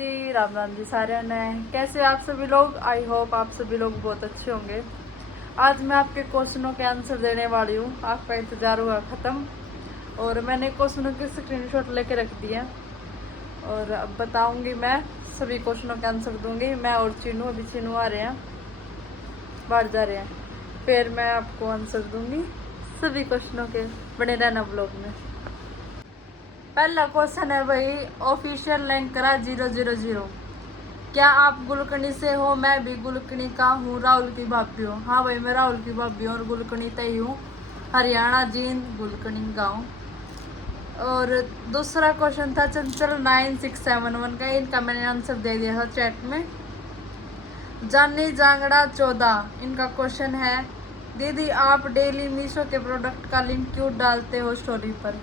जी, राम राम जी सारे ने। कैसे आप सभी लोग? आई होप आप सभी लोग बहुत अच्छे होंगे। आज मैं आपके क्वेश्चनों के आंसर देने वाली हूँ। आपका इंतज़ार हुआ ख़त्म और मैंने क्वेश्चनों के स्क्रीनशॉट लेके रख दिया और अब बताऊँगी। मैं सभी क्वेश्चनों के आंसर दूँगी। मैं और चीनू, अभी चीनू आ रहे हैं, बाहर जा रहे हैं, फिर मैं आपको आंसर दूँगी सभी क्वेश्चनों के। बने रहना ब्लॉग में। पहला क्वेश्चन है भाई, ऑफिशियल लिंक करा 000। क्या आप गुलकनी से हो? मैं भी गुलकनी का हूँ, राहुल की भाभी हूँ। हाँ भाई, मैं राहुल की भाभी हूँ और गुलकनी तय हूँ, हरियाणा जींद गुलकनी गाँव। और दूसरा क्वेश्चन था चंचल 9671 का। इनका मैंने आंसर दे दिया था चैट में। जानी जांगड़ा 14, इनका क्वेश्चन है, दीदी आप डेली मीशो के प्रोडक्ट का लिंक क्यों डालते हो स्टोरी पर?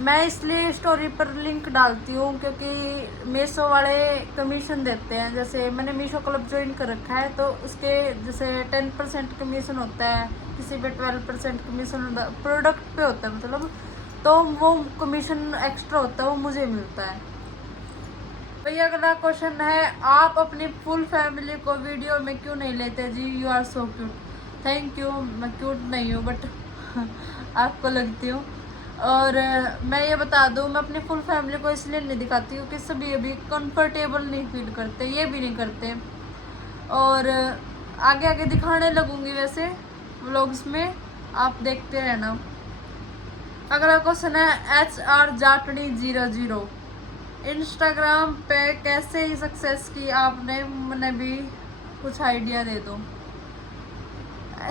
मैं इसलिए स्टोरी पर लिंक डालती हूँ क्योंकि मीशो वाले कमीशन देते हैं। जैसे मैंने मीशो क्लब ज्वाइन कर रखा है तो उसके जैसे 10% कमीशन होता है, किसी पे 12% कमीशन प्रोडक्ट पे होता है, मतलब तो वो कमीशन एक्स्ट्रा होता है, वो मुझे मिलता है। भैया अगला क्वेश्चन है, आप अपनी फुल फैमिली को वीडियो में क्यों नहीं लेते? जी you are so cute. Thank you. मैं क्यूट नहीं हूँ बट आपको लगती हूँ। और मैं ये बता दूँ, मैं अपनी फुल फैमिली को इसलिए नहीं दिखाती हूँ कि सभी अभी कंफर्टेबल नहीं फील करते, ये भी नहीं करते। और आगे आगे दिखाने लगूंगी वैसे व्लॉग्स में, आप देखते रहना। अगला क्वेश्चन है HR जाटनी 00, इंस्टाग्राम पे कैसे ही सक्सेस की आपने? मैंने भी कुछ आइडिया दे दो।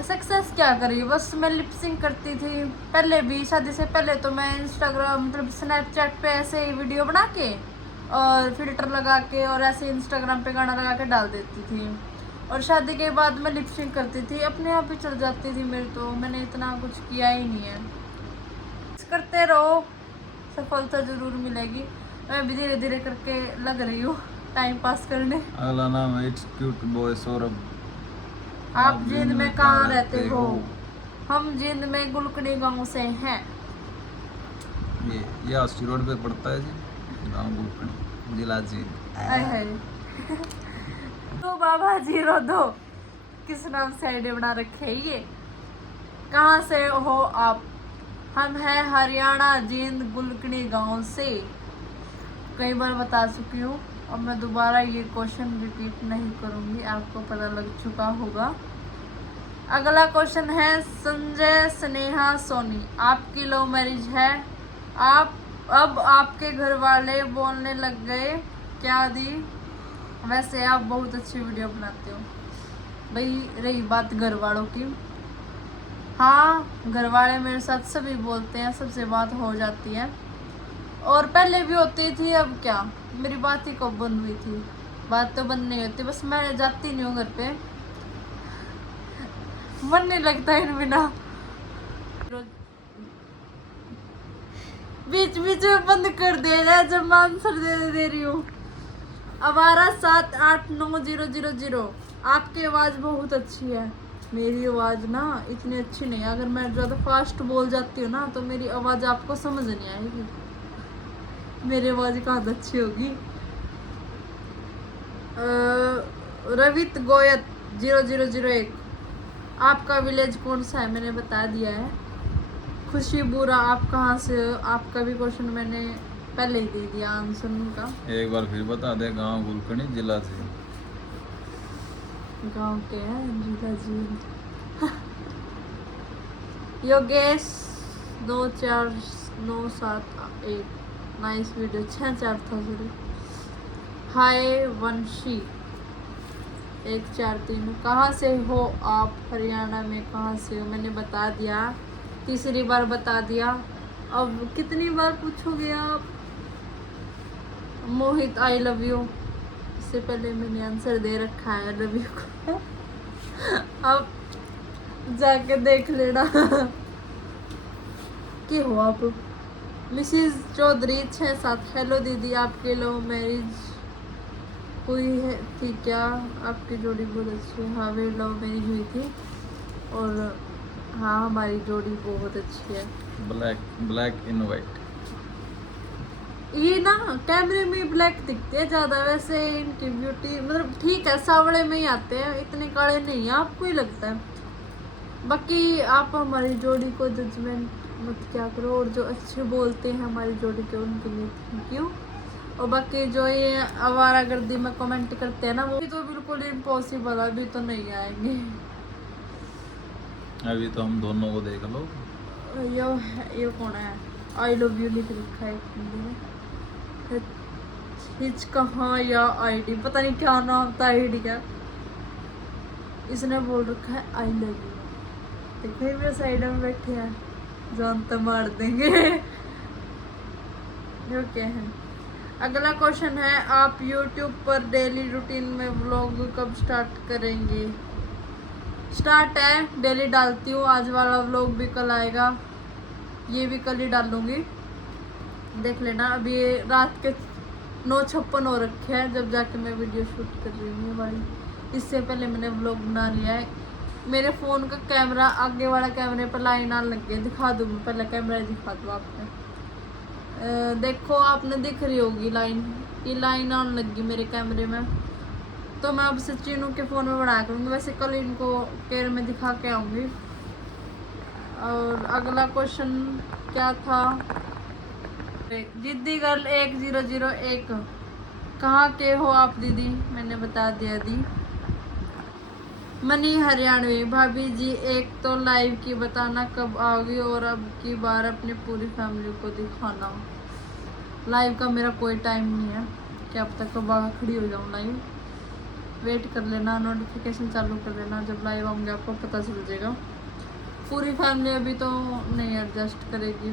सक्सेस क्या करी, बस मैं लिपसिंग करती थी पहले भी, शादी से पहले तो मैं इंस्टाग्राम मतलब स्नैपचैट पे ऐसे ही वीडियो बना के और फिल्टर लगा के और ऐसे इंस्टाग्राम पे गाना लगा के डाल देती थी। और शादी के बाद मैं लिपसिंग करती थी, अपने आप ही चल जाती थी मेरी, तो मैंने इतना कुछ किया ही नहीं है। करते रहो, सफलता जरूर मिलेगी। मैं भी धीरे धीरे करके लग रही हूँ टाइम पास करने। अगला नाम है इट्स क्यूट बॉय सौरभ। आप जींद में कहाँ रहते हो? हम जींद में गुलकनी गांव से हैं। ये अस्सी रोड पे पड़ता है जी, गांव गुलकनी, जिला जींद। तो बाबा 02 किस नाम से आईडी बना रखे है ये? कहाँ से हो आप? हम हैं हरियाणा जींद गुलकनी गांव से। कई बार बता चुकी हूँ, अब मैं दोबारा ये क्वेश्चन रिपीट नहीं करूँगी, आपको पता लग चुका होगा। अगला क्वेश्चन है संजय स्नेहा सोनी, आपकी लव मैरिज है? आप अब आपके घर वाले बोलने लग गए क्या दी? वैसे आप बहुत अच्छी वीडियो बनाते हो। भाई रही बात घर वालों की, हाँ घर वाले मेरे साथ सभी बोलते हैं, सबसे बात हो जाती है और पहले भी होती थी। अब क्या, मेरी बात ही कब बंद हुई थी? बात तो बंद नहीं होती, बस मैं जाती नहीं हूँ घर पे, मन नहीं लगता इन बिना। बीच बीच में बंद कर दे रहा है जब मैं आंसर दे रही हूँ। आवारा 789000, आपकी आवाज़ बहुत अच्छी है। मेरी आवाज़ ना इतनी अच्छी नहीं है, अगर मैं ज़्यादा फास्ट बोल जाती हूँ ना तो मेरी आवाज़ आपको समझ नहीं आएगी। मेरी आवाज़ कहाँ अच्छी होगी। रवित गोयत 0001, आपका विलेज कौन सा है? मैंने बता दिया है। खुशी बुरा, आप कहाँ से हो? आपका भी क्वेश्चन मैंने पहले ही दे दिया आंसर का। एक बार फिर बता दे, गांव गुलकनी, जिला से। गांव के हैं जिला जी। Yogesh 24971, nice video. 6-4 था सॉरी। हाय वंशी 143, कहाँ से हो आप? हरियाणा में। कहाँ से हो? मैंने बता दिया, तीसरी बार बता दिया, अब कितनी बार पूछोगे आप? मोहित आई लव यू, इससे पहले मैंने आंसर दे रखा है लव यू को। अब जाके देख लेना। कि हो आप? मिसिज चौधरी 67, हेलो दीदी, आपकी लव मैरिज हुई है थी क्या? आपकी जोड़ी बहुत अच्छी है। हाँ मेरी लव मैरिज हुई थी और हाँ हमारी जोड़ी बहुत अच्छी है। Black in white. ये ना कैमरे में ब्लैक दिखते हैं ज्यादा, वैसे इनकी ब्यूटी मतलब ठीक है, सावड़े में ही आते हैं, इतने काले नहीं है, आपको ही लगता है। बाकी आप हमारी जोड़ी को जजमेंट मत क्या करो, और जो अच्छे बोलते हैं हमारी जोड़ी के उनके लिए थैंक यू। और बाकी जो ये आवारागर्दी में कमेंट करते हैं ना, वो तो बिल्कुल इम्पॉसिबल है, अभी तो नहीं आएंगे। अभी तो हम दोनों को देख लो। ये कौन है? आई लव यू लिख रखा है हिंदी में। हिच कहाँ या आईडी, पता नहीं क्या नाम था आईडी का, इसने बोल रखा है आई लव यू। देखो मेरे साइड में बैठे हैं, जान तो मार देंगे। जो क्या है, अगला क्वेश्चन है, आप YouTube पर डेली रूटीन में व्लॉग कब स्टार्ट करेंगे? स्टार्ट है, डेली डालती हूँ, आज वाला व्लॉग भी कल आएगा, ये भी कल ही डालूंगी, देख लेना। अभी रात के 9:56 हो रखे हैं जब जाके मैं वीडियो शूट कर रही हूँ भाई। इससे पहले मैंने व्लॉग बना लिया है। मेरे फ़ोन का कैमरा, आगे वाला कैमरे पर लाइन आने लग गई, दिखा दूँ मैं, पहले कैमरा दिखा दूँ आपने। देखो आपने दिख रही होगी लाइन, ये लाइन आने लगी मेरे कैमरे में, तो मैं अब से चीनू के फ़ोन में बना करूँगी, वैसे कल इनको केयर में दिखा के आऊँगी। और अगला क्वेश्चन क्या था? जिद्दी गर्ल 1001, कहाँ के हो आप दीदी? मैंने बता दिया दी। मनी हरियाणवी, भाभी जी एक तो लाइव की बताना कब आओगी, और अब की बार अपनी पूरी फैमिली को दिखाना। लाइव का मेरा कोई टाइम नहीं है, क्या अब तक कब खड़ी हो जाऊँ लाइव, वेट कर लेना, नोटिफिकेशन चालू कर लेना, जब लाइव आऊँगी आपको पता चल जाएगा। पूरी फैमिली अभी तो नहीं एडजस्ट करेगी,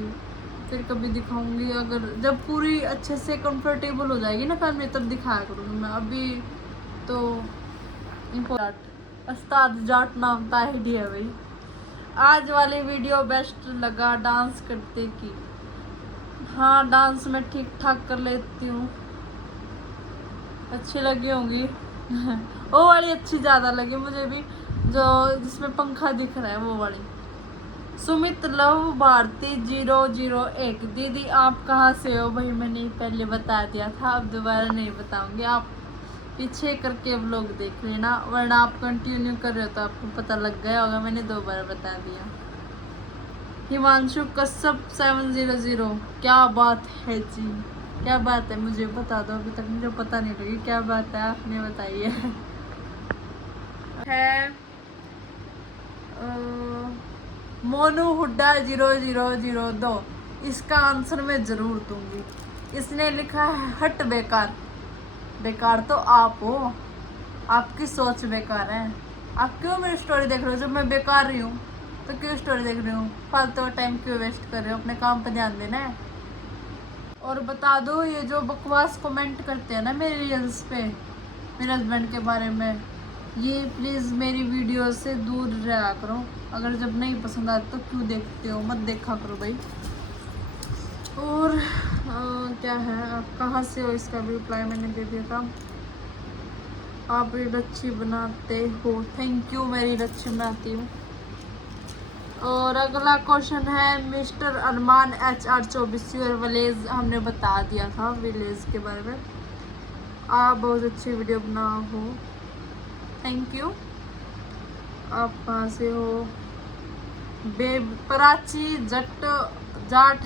फिर कभी दिखाऊंगी, अगर जब पूरी अच्छे से कंफर्टेबल हो जाएगी ना फैमिली तब दिखाया करूँगी मैं। अभी तो उस्ताद जाट नाम का आईडी है भाई। आज वाली वीडियो बेस्ट लगा, डांस करते की? हाँ डांस मैं ठीक ठाक कर लेती हूँ, अच्छी लगी होंगी। वो वाली अच्छी ज़्यादा लगी मुझे भी, जो जिसमें पंखा दिख रहा है वो वाली। सुमित लव भारती 001, दीदी आप कहाँ से हो? भाई मैंने पहले बता दिया था, अब दोबारा नहीं बताऊंगी, आप पीछे करके व्लॉग देख लेना, वरना आप कंटिन्यू कर रहे हो तो आपको पता लग गया होगा, मैंने 2 बार बता दिया। हिमांशु कश्यप 700, क्या बात है जी, क्या बात है मुझे बता दो, अभी तक मुझे पता नहीं लगी क्या बात है, आपने बताइए। है मोनू हुड्डा 0002, इसका आंसर मैं जरूर दूंगी। इसने लिखा है हट बेकार। बेकार तो आप हो, आपकी सोच बेकार है। आप क्यों मेरी स्टोरी देख रहे हो? जब मैं बेकार रही हूँ तो क्यों स्टोरी देख रही हूँ? फालतू टाइम क्यों वेस्ट कर रहे हो? अपने काम पर ध्यान देना है। और बता दो, ये जो बकवास कमेंट करते हैं ना मेरे रील्स पे मेरे हस्बैंड के बारे में, ये प्लीज़ मेरी वीडियो से दूर रहा करो। अगर जब नहीं पसंद आता तो क्यों देखते हो? मत देखा करो भाई। और क्या है, आप कहाँ से हो? इसका भी रिप्लाई मैंने दे दिया था। आप रील अच्छी बनाते हो, थैंक यू, मैं रील अच्छी बनाती हूँ। और अगला क्वेश्चन है, mister Armaan HR24, your village, हमने बता दिया था विलेज के बारे में। आप बहुत अच्छी वीडियो बना हो, थैंक यू। आप कहाँ से हो? प्राची जाट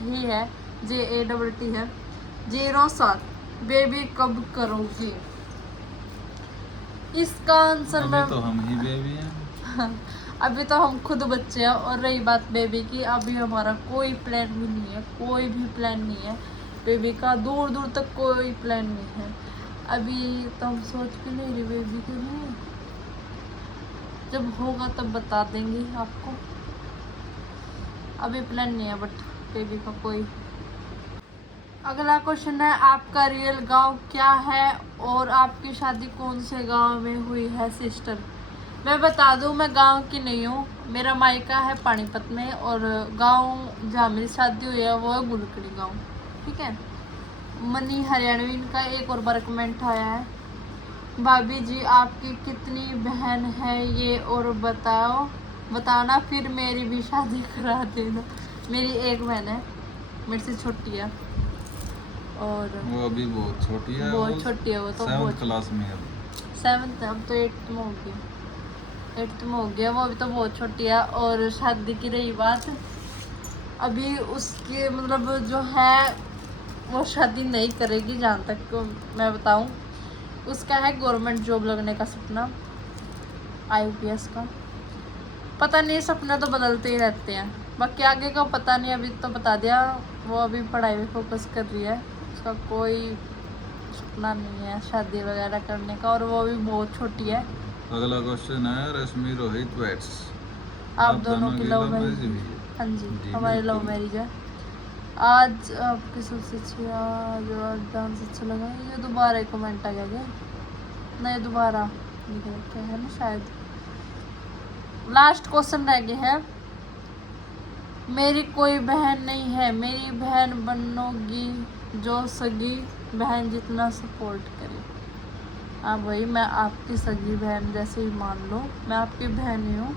ही है, JATT है। 07, बेबी कब करोगी? इसका आंसर मैं तो हम ही बेबी हैं। अभी तो हम खुद बच्चे हैं, और रही बात बेबी की, अभी हमारा कोई प्लान भी नहीं है, कोई भी प्लान नहीं है बेबी का, दूर दूर तक कोई प्लान नहीं है। अभी तो हम सोच भी नहीं रहे बेबी के लिए, जब होगा तब बता देंगे आपको, अभी प्लान नहीं है बट बेबी का कोई। अगला क्वेश्चन है, आपका रियल गांव क्या है और आपकी शादी कौन से गांव में हुई है सिस्टर? मैं बता दूं, मैं गांव की नहीं हूँ, मेरा मायका है पानीपत में, और गांव जहाँ मेरी शादी हुई है वो है गुलकड़ी गांव, ठीक है। मनी हरियाणवी का एक और बार कमेंट आया है, भाभी जी आपकी कितनी बहन है ये और बताना, फिर मेरी भी शादी करा देना। मेरी एक बहन है, मेरे से छोटी है। और वो अभी बहुत छोटी है, बहुत छोटी है वो तो, 7th बहुत क्लास में है। 7th, अब तो 8th में हो गई, 8th में हो गया वो, अभी तो बहुत छोटी है। और शादी की रही बात, अभी उसके मतलब जो है वो शादी नहीं करेगी जहाँ तक मैं बताऊँ। उसका है गवर्नमेंट जॉब लगने का सपना, IPS का। पता नहीं, सपने तो बदलते ही रहते हैं, बाकी आगे का पता नहीं। अभी तो बता दिया वो अभी पढ़ाई में फोकस कर रही है, उसका कोई सपना नहीं है शादी वगैरह करने का, और वो भी बहुत छोटी है। अगला क्वेश्चन है रश्मि रोहित वेट्स, आप दोनों की लव मैरिज? हुई है? हाँ जी, जी, हमारी लव बिल्कुल। मैरिज है। आज आपकी सबसे अच्छी, आज डांस अच्छा लगा, ये दोबारा कमेंट आ गया क्या? नहीं, दोबारा क्या है ना शायद। लास्ट क्वेश्चन रह गया है। मेरी कोई बहन नहीं है, मेरी बहन बनोगी जो सगी बहन जितना सपोर्ट करे। हाँ भाई, मैं आपकी सगी बहन जैसे ही मान लो, मैं आपकी बहन ही हूँ।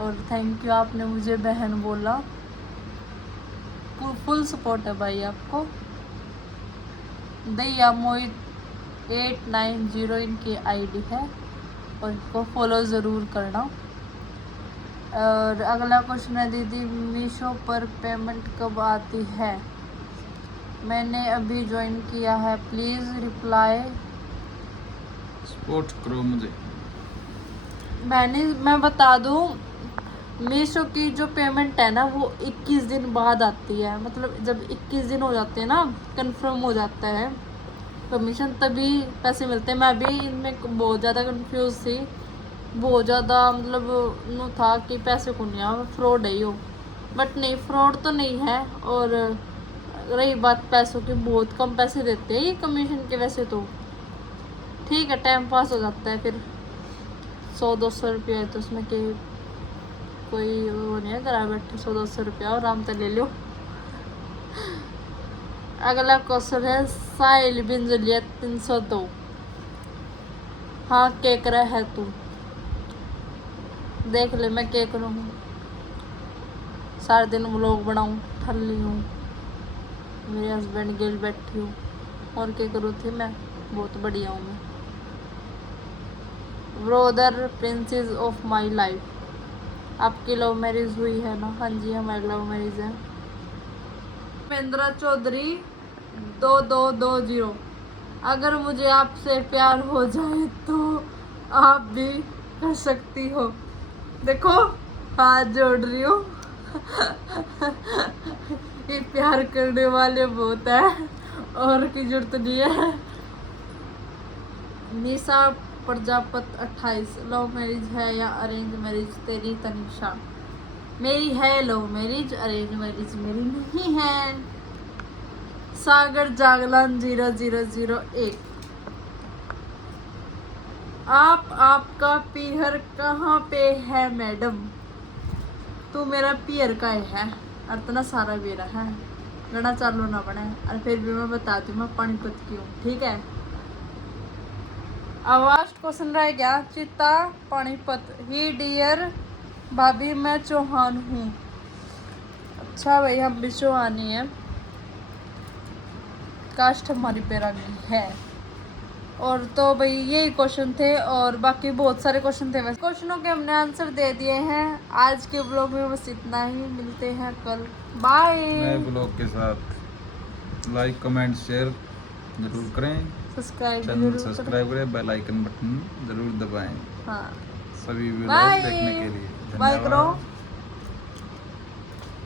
और थैंक यू, आपने मुझे बहन बोला। फुल सपोर्ट है भाई आपको। दैया मोहित 890 इनकी ID है, और इनको फॉलो ज़रूर करना। और अगला क्वेश्चन है, दीदी मीशो पर पेमेंट कब आती है? मैंने अभी ज्वाइन किया है, प्लीज़ रिप्लाई। सपोर्ट करो मुझे। मैं बता दूँ, मीशो की जो पेमेंट है ना वो 21 दिन बाद आती है। मतलब जब 21 दिन हो जाते हैं ना, कंफर्म हो जाता है कमीशन, तभी पैसे मिलते हैं। मैं अभी इनमें बहुत ज़्यादा कंफ्यूज थी, बहुत ज़्यादा मतलब नो था कि पैसे को नहीं आ, फ्रॉड है यो। बट नहीं, फ्रॉड तो नहीं है। और रही बात पैसों की, बहुत कम पैसे देते हैं ये कमीशन के। वैसे तो ठीक है, टाइम पास हो जाता है। फिर 100-200 रुपया है तो उसमें कोई वो नहीं है, घर बैठे 100-200 रुपया आराम से ले लो। अगला क्वेश्चन है, साहिल बिन जुलियत 302। हाँ, केक रहा है तू, देख ले मैं केक रहा हूँ। सारे दिन व्लॉग बनाऊँ, ठल्ली हूँ, मेरे हस्बैंड गिल बैठी हूँ, और क्या करूँ थी मैं, बहुत बढ़िया हूँ मैं। Brother princess of my life, आपकी लव मैरिज हुई है ना? हाँ जी, हमारी लव मैरिज है। महेंद्र चौधरी 2220, अगर मुझे आपसे प्यार हो जाए तो आप भी कर सकती हो। देखो, हाथ जोड़ रही हूँ। ये प्यार करने वाले बहुत है, और की जरूरत नहीं है। निशा प्रजापत 28, लव मैरिज है या अरेंज मैरिज तेरी? तनिषा, मेरी है लव मैरिज, अरेंज मैरिज मेरी नहीं है। सागर जागलान 0001, आपका पीहर कहाँ पे है मैडम? तू मेरा पीहर का है, इतना सारा मेरा है, गणा चालू ना बने। और फिर भी मैं बताती हूँ, मैं पानीपत की हूँ, ठीक है। लास्ट क्वेश्चन रह गया, चिता पानीपत ही डियर भाभी मैं चौहान हूँ। अच्छा भाई, हम भी चौहानी हैं, कास्ट हमारी पैरागी है। और तो भाई यही क्वेश्चन थे, और बाकी बहुत सारे क्वेश्चन थे। वैसे क्वेश्चनों के हमने आंसर दे दिए हैं। आज के ब्लॉग में बस इतना ही, मिलते हैं कल, बाय। नए ब्लॉग के साथ लाइक कमेंट शेयर जरूर करें, सब्सक्राइब चैनल सब्सक्राइब करें, बेल आइकन बटन जरूर दबाएं। हाँ, सभी व्लॉग बाय देखने के लिए बाय धन्यवाद। करो।